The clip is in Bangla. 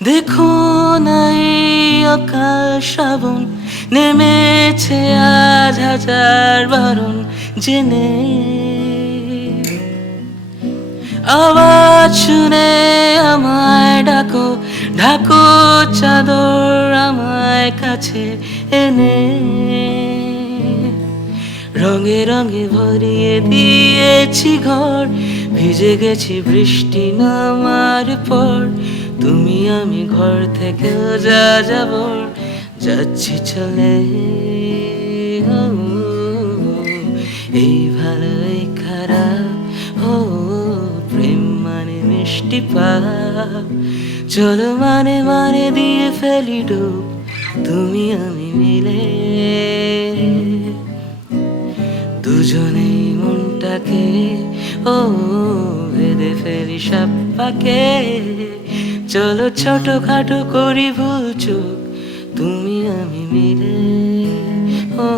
দেখো না এই অকাল শ্রাবণ, নেমেছে আজ হাজার বারণ জেনে। আওয়াজ শুনে আমায় ডাকো, ঢাকো চাদর আমায় কাছে এনে। রঙে রঙে ভরিয়ে দিয়েছি ঘর, ভিজে গেছি বৃষ্টি নামার পর। তুমি আমি ঘর থেকে যা যাবর, যাচ্ছি চলে। ও, এই ভালো এই খারাপ, ও প্রেম মানে মিষ্টি পাপ। চলো মানে মানে দিয়ে ফেলি ডুব, তুমি আমি মিলে। দুজনেই মনটাকে ও বেঁধে ফেলি সাপ্পাকে। চলো ছোটখাটো করি ভুল চুক, তুমি আমি মিলে। ও